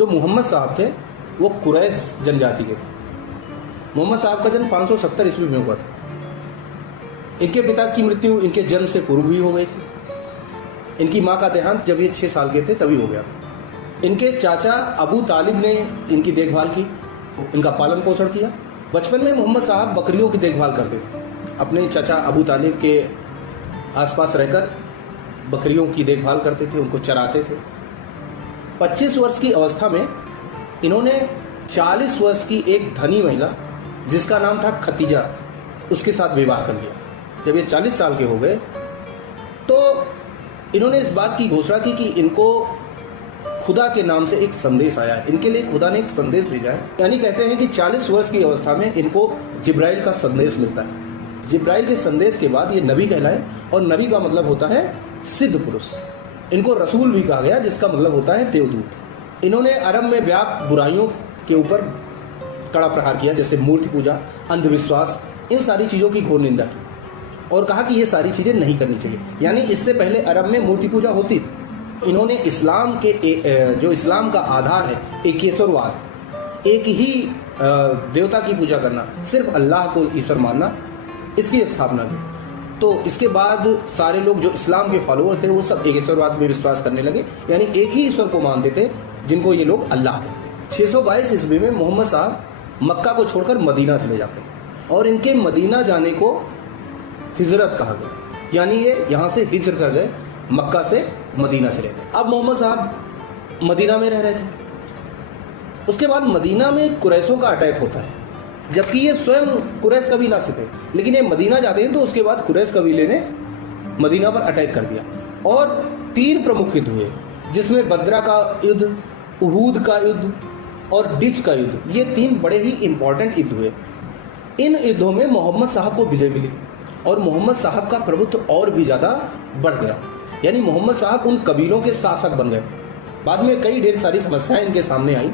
जो मोहम्मद साहब थे वो कुरैश जनजाति के थे। मोहम्मद साहब का जन्म 570 ईस्वी में हुआ था। इनके पिता की मृत्यु इनके जन्म से पूर्व ही हो गई थी। इनकी माँ का देहांत जब ये 6 साल के थे तभी हो गया। इनके चाचा अबू तालिब ने इनकी देखभाल की, इनका पालन पोषण किया। बचपन में मोहम्मद साहब बकरियों की देखभाल करते थे। अपने चाचा अबू तालिब के आसपास रहकर बकरियों की देखभाल करते थे, उनको चराते थे। 25 वर्ष की अवस्था में इन्होंने 40 वर्ष की एक धनी महिला जिसका नाम था खतीजा, उसके साथ विवाह कर लिया। जब ये 40 साल के हो गए तो इन्होंने इस बात की घोषणा की कि इनको खुदा के नाम से एक संदेश आया है, इनके लिए खुदा ने एक संदेश भेजा है। यानी कहते हैं कि 40 वर्ष की अवस्था में इनको जिब्राइल का संदेश मिलता है। जिब्राइल के संदेश के बाद ये नबी कहलाए, और नबी का मतलब होता है सिद्ध पुरुष। इनको रसूल भी कहा गया, जिसका मतलब होता है देवदूत। इन्होंने अरब में व्याप्त बुराइयों के ऊपर कड़ा प्रहार किया, जैसे मूर्ति पूजा, अंधविश्वास, इन सारी चीज़ों की घोर निंदा की और कहा कि ये सारी चीज़ें नहीं करनी चाहिए। यानी इससे पहले अरब में मूर्ति पूजा होती थी। इन्होंने इस्लाम के जो इस्लाम का आधार है एकेश्वरवाद, एक ही देवता की पूजा करना, सिर्फ अल्लाह को ईश्वर मानना, इसकी स्थापना की। तो इसके बाद सारे लोग जो इस्लाम के फॉलोअर थे वो सब एकेश्वरवाद में विश्वास करने लगे, यानी एक ही ईश्वर को मानते थे जिनको ये लोग अल्लाह कहते। 622 ईस्वी में मोहम्मद साहब मक्का को छोड़कर मदीना चले जाते हैं और इनके मदीना जाने को हिजरत कहा गया, यानी ये यहाँ से हिजर कर गए, मक्का से मदीना चले गए। अब मोहम्मद साहब मदीना में रह रहे थे। उसके बाद मदीना में कुरैशों का अटैक होता है, जबकि ये स्वयं कुरैश कबीला से थे, लेकिन ये मदीना जाते हैं तो उसके बाद कुरैश कबीले ने मदीना पर अटैक कर दिया और 3 प्रमुख युद्ध हुए, जिसमें बद्रा का युद्ध, उहूद का युद्ध और डिच का युद्ध। ये 3 बड़े ही इंपॉर्टेंट युद्ध हुए। इन युद्धों में मोहम्मद साहब को विजय मिली और मोहम्मद साहब का प्रभुत्व और भी ज़्यादा बढ़ गया, यानी मोहम्मद साहब उन कबीलों के शासक बन गए। बाद में कई ढेर सारी समस्याएं इनके सामने आई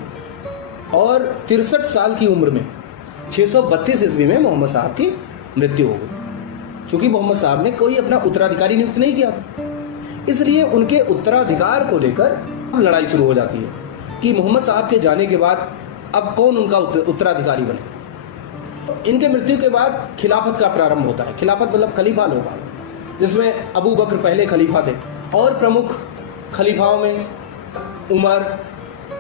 और 63 साल की उम्र में 632 ईस्वी में मोहम्मद साहब की मृत्यु हो गई। चूंकि मोहम्मद साहब ने कोई अपना उत्तराधिकारी नियुक्त नहीं किया था, इसलिए उनके उत्तराधिकार को लेकर लड़ाई शुरू हो जाती है कि मोहम्मद साहब के जाने के बाद अब कौन उनका उत्तराधिकारी बने। इनके मृत्यु के बाद खिलाफत का प्रारंभ होता है। खिलाफत मतलब खलीफा लोग, जिसमें अबू बकर पहले खलीफा थे और प्रमुख खलीफाओं में उमर,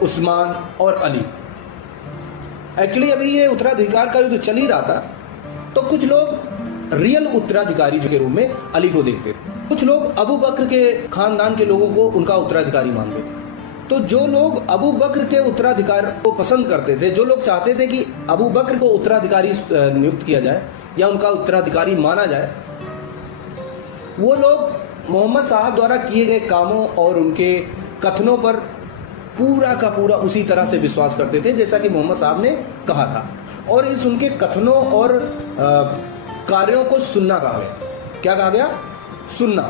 उस्मान और अली। एक्चुअली अभी ये उत्तराधिकार का युद्ध चल ही रहा था, तो कुछ लोग रियल उत्तराधिकारी के रूप में अली को देखते थे, कुछ लोग अबू बकर के खानदान के लोगों को उनका उत्तराधिकारी मानते थे। तो जो लोग अबू बकर के उत्तराधिकार को पसंद करते थे, जो लोग चाहते थे कि अबू बकर को उत्तराधिकारी नियुक्त किया जाए या उनका उत्तराधिकारी माना जाए, वो लोग मोहम्मद साहब द्वारा किए गए कामों और उनके कथनों पर पूरा का पूरा उसी तरह से विश्वास करते थे जैसा कि मोहम्मद साहब ने कहा था, और इस उनके कथनों और कार्यों को सुन्ना कहा गया। क्या कहा गया? सुन्ना।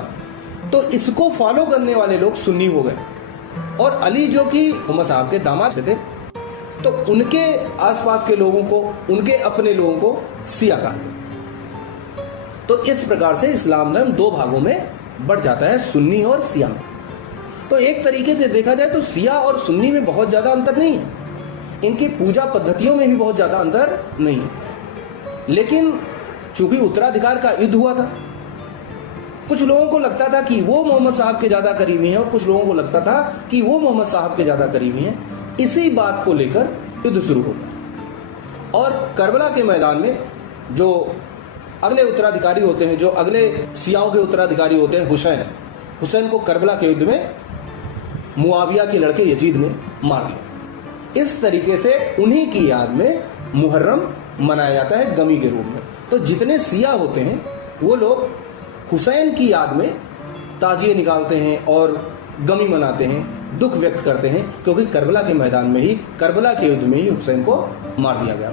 तो इसको फॉलो करने वाले लोग सुन्नी हो गए, और अली जो कि मोहम्मद साहब के दामाद थे, तो उनके आसपास के लोगों को, उनके अपने लोगों को शिया कहा गया। तो इस प्रकार से इस्लाम धर्म 2 भागों में बढ़ जाता है, सुन्नी और शिया में। तो एक तरीके से देखा जाए तो शिया और सुन्नी में बहुत ज़्यादा अंतर नहीं है, इनकी पूजा पद्धतियों में भी बहुत ज़्यादा अंतर नहीं है। लेकिन चूंकि उत्तराधिकार का युद्ध हुआ था, कुछ लोगों को लगता था कि वो मोहम्मद साहब के ज़्यादा करीबी हैं और कुछ लोगों को लगता था कि वो मोहम्मद साहब के ज़्यादा करीबी हैं। इसी बात को लेकर युद्ध शुरू होता और करबला के मैदान में जो अगले उत्तराधिकारी होते हैं, जो अगले शियाओं के उत्तराधिकारी होते हैं, हुसैन को करबला के युद्ध में मुआविया के लड़के यजीद ने मार दिया। इस तरीके से उन्हीं की याद में मुहर्रम मनाया जाता है, गमी के रूप में। तो जितने शिया होते हैं वो लोग हुसैन की याद में ताजिए निकालते हैं और गमी मनाते हैं, दुख व्यक्त करते हैं, क्योंकि करबला के मैदान में ही, करबला के युद्ध में ही हुसैन को मार दिया गया।